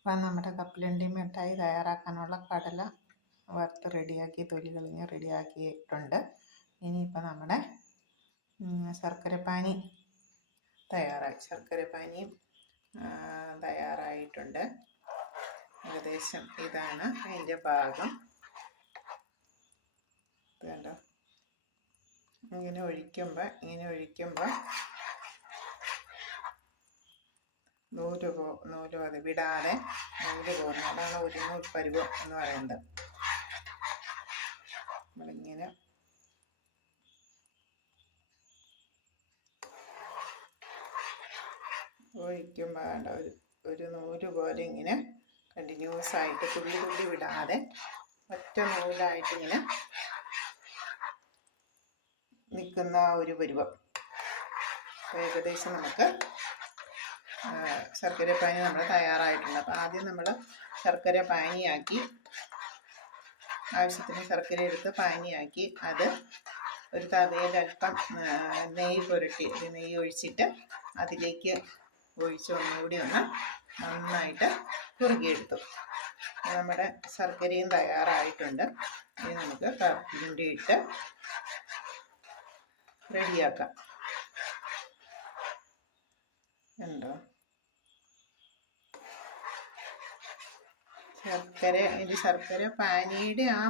അപ്പം നമ്മുടെ കപ്പലണ്ടി മിഠായി തയ്യാറാക്കാനുള്ള കടല വറുത്ത് റെഡിയാക്കി തൊലി കളിഞ്ഞ് റെഡിയാക്കിയിട്ടുണ്ട്. ഇനിയിപ്പോൾ നമ്മുടെ ശർക്കരപ്പാനി തയ്യാറായി ശർക്കരപ്പാനിയും തയ്യാറായിട്ടുണ്ട്. ഏകദേശം ഇതാണ് അതിന്റെ ഭാഗം. കണ്ടോ? ഇങ്ങനെ ഒഴിക്കുമ്പോൾ ഇങ്ങനെ ഒഴിക്കുമ്പോൾ നൂൽ പോ നൂൽ അത് വിടാതെ നൂൽ പോകുന്നു. അതാണ് ഒരു നൂൽ പരുവം എന്ന് പറയുന്നത്. നമ്മളിങ്ങനെ ഒഴിക്കുമ്പോൾ വേണ്ട ഒരു ഒരു നൂൽ പോലെ ഇങ്ങനെ കണ്ടിന്യൂസ് ആയിട്ട് തുള്ളി തുള്ളി വിടാതെ ഒറ്റ നൂലായിട്ട് ഇങ്ങനെ നിൽക്കുന്ന ഒരു പരുവം. ഏകദേശം നമുക്ക് ശർക്കര പാനി നമ്മൾ തയ്യാറായിട്ടുണ്ട്. അപ്പോൾ ആദ്യം നമ്മൾ ശർക്കര പാനിയാക്കി ആവശ്യത്തിന് ശർക്കര എടുത്ത് പാനിയാക്കി അത് ഒരു തവയിൽ അല്പം നെയ്യ് പുരട്ടി നെയ്യ് ഒഴിച്ചിട്ട് അതിലേക്ക് ഒഴിച്ച് ഒന്നുകൂടി ഒന്ന് നന്നായിട്ട് കുറുകിയെടുത്തു. നമ്മുടെ ശർക്കരയും തയ്യാറായിട്ടുണ്ട്. ഇനി നമുക്ക് കറുപ്പിന്റെ ഇട്ട് റെഡിയാക്കാം. ഉണ്ടോ? ശർക്കര ഇത് ശർക്കര പാനിയുടെ ആ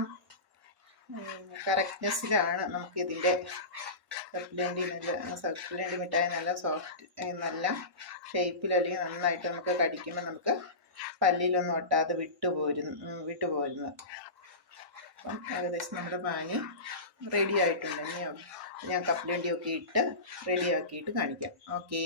കറക്റ്റ്നെസ്സിലാണ് നമുക്കിതിന്റെ സപ്ലന്റി സപ്ലന്റി മിഠായി നല്ല സോഫ്റ്റ് നല്ല ഷേപ്പിൽ അല്ലെങ്കിൽ നന്നായിട്ട് നമുക്ക് കടിക്കുമ്പോൾ നമുക്ക് പല്ലിലൊന്നും ഒട്ടാതെ വിട്ടുപോരുന്നു വിട്ടുപോരുന്നു അപ്പം ഏകദേശം നമ്മുടെ പാനി റെഡി ആയിട്ടുണ്ട്. ഇനി ഞാൻ കപ്പലണ്ടിയൊക്കെ ഇട്ട് റെഡിയാക്കിയിട്ട് കാണിക്കാം. ഓക്കേ